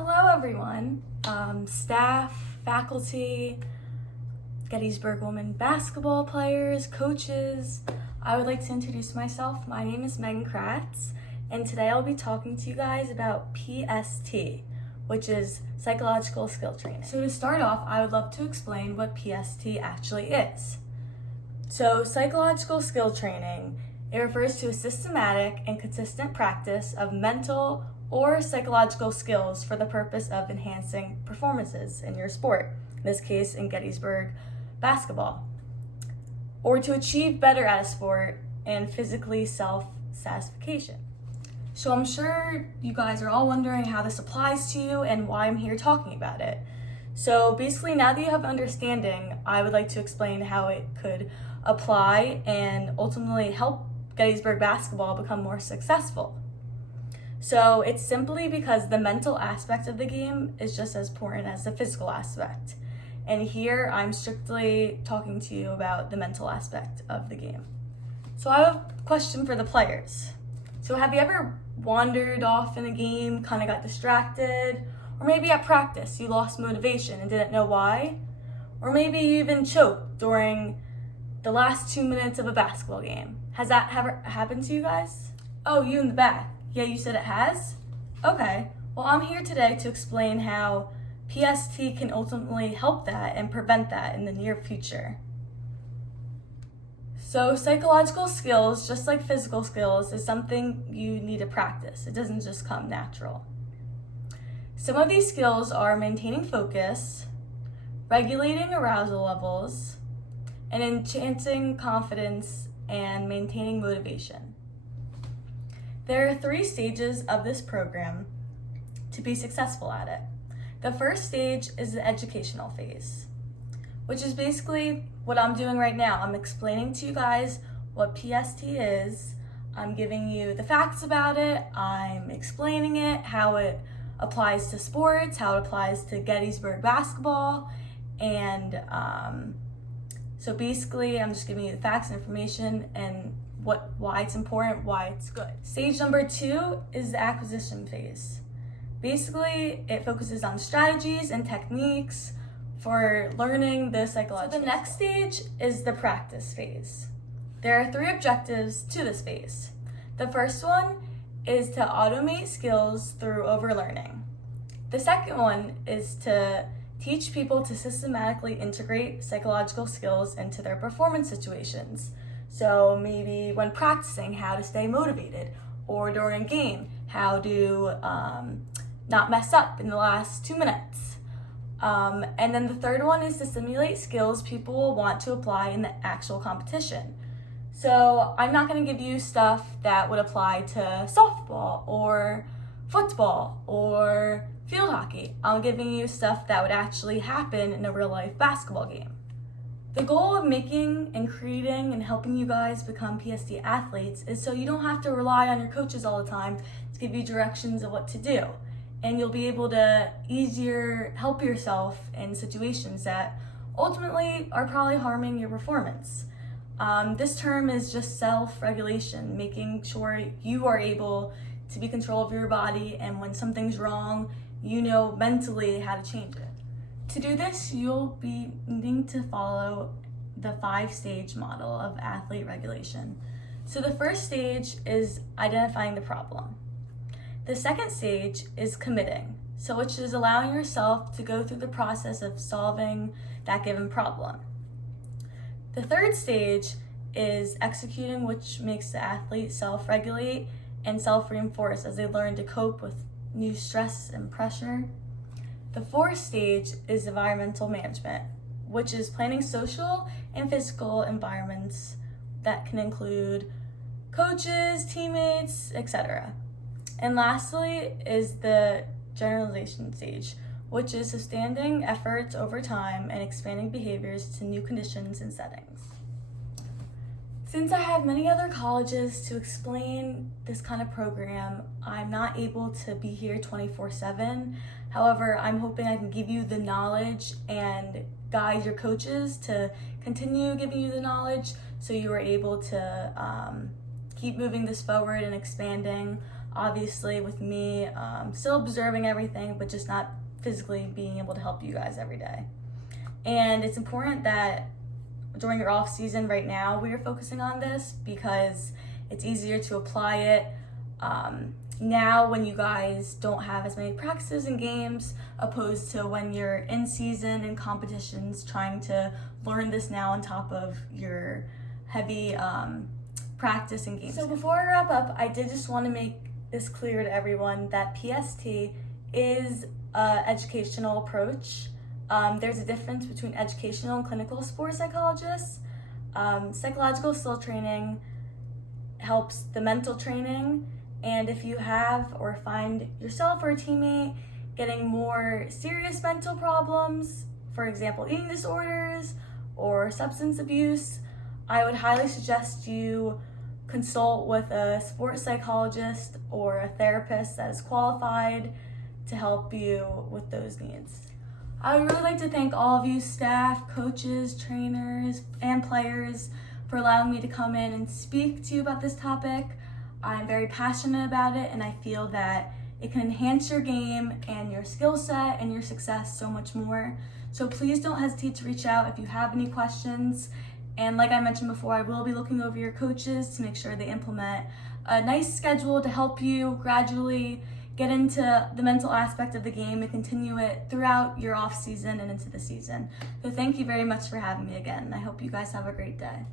Hello everyone, staff, faculty, Gettysburg Women basketball players, coaches. I would like to introduce myself. My name is Megan Kratz, and today I'll be talking to you guys about PST, which is Psychological Skill Training. So to start off, I would love to explain what PST actually is. So Psychological Skill Training, it refers to a systematic and consistent practice of mental or psychological skills for the purpose of enhancing performances in your sport, in this case in Gettysburg basketball, or to achieve better at a sport and physically self-satisfaction. So I'm sure you guys are all wondering how this applies to you and why I'm here talking about it. So basically, now that you have understanding, I would like to explain how it could apply and ultimately help Gettysburg basketball become more successful. So it's simply because the mental aspect of the game is just as important as the physical aspect. And here I'm strictly talking to you about the mental aspect of the game. So I have a question for the players. So have you ever wandered off in a game, kind of got distracted? Or maybe at practice you lost motivation and didn't know why? Or maybe you even choked during the last 2 minutes of a basketball game. Has that ever happened to you guys? Oh, you in the back. Yeah, you said it has? Okay, well I'm here today to explain how PST can ultimately help that and prevent that in the near future. So psychological skills, just like physical skills, is something you need to practice. It doesn't just come natural. Some of these skills are maintaining focus, regulating arousal levels, and enhancing confidence and maintaining motivation. There are 3 stages of this program to be successful at it. The first stage is the educational phase, which is basically what I'm doing right now. I'm explaining to you guys what PST is. I'm giving you the facts about it. I'm explaining it, how it applies to sports, how it applies to Gettysburg basketball. And so basically, I'm just giving you the facts and information and why it's important, why it's good. Stage number 2 is the acquisition phase. Basically, it focuses on strategies and techniques for learning the psychological. So the next stage is the practice phase. There are 3 objectives to this phase. The first one is to automate skills through overlearning. The second one is to teach people to systematically integrate psychological skills into their performance situations. So maybe when practicing, how to stay motivated, or during a game, how to not mess up in the last 2 minutes. And then the third one is to simulate skills people will want to apply in the actual competition. So I'm not going to give you stuff that would apply to softball or football or field hockey. I'm giving you stuff that would actually happen in a real life basketball game. The goal of making and creating and helping you guys become PST athletes is so you don't have to rely on your coaches all the time to give you directions of what to do. And you'll be able to easier help yourself in situations that ultimately are probably harming your performance. This term is just self-regulation, making sure you are able to be in control of your body, and when something's wrong, you know mentally how to change it. To do this, you'll be needing to follow the 5-stage model of athlete regulation. So the first stage is identifying the problem. The second stage is committing, so which is allowing yourself to go through the process of solving that given problem. The third stage is executing, which makes the athlete self-regulate and self-reinforce as they learn to cope with new stress and pressure. The fourth stage is environmental management, which is planning social and physical environments that can include coaches, teammates, etc. And lastly is the generalization stage, which is sustaining efforts over time and expanding behaviors to new conditions and settings. Since I have many other colleges to explain this kind of program, I'm not able to be here 24/7. However, I'm hoping I can give you the knowledge and guide your coaches to continue giving you the knowledge so you are able to keep moving this forward and expanding. obviously with me still observing everything, but just not physically being able to help you guys every day. And it's important that during your off season right now, we are focusing on this because it's easier to apply it now when you guys don't have as many practices and games, opposed to when you're in season and competitions, trying to learn this now on top of your heavy practice and games. So before I wrap up, I did just want to make this clear to everyone that PST is an educational approach. There's a difference between educational and clinical sports psychologists. Psychological skill training helps the mental training, and if you have or find yourself or a teammate getting more serious mental problems, for example, eating disorders or substance abuse, I would highly suggest you consult with a sports psychologist or a therapist that is qualified to help you with those needs. I would really like to thank all of you staff, coaches, trainers, and players for allowing me to come in and speak to you about this topic. I'm very passionate about it, and I feel that it can enhance your game and your skill set and your success so much more. So please don't hesitate to reach out if you have any questions. And like I mentioned before, I will be looking over your coaches to make sure they implement a nice schedule to help you gradually get into the mental aspect of the game and continue it throughout your off season and into the season. So thank you very much for having me again. I hope you guys have a great day.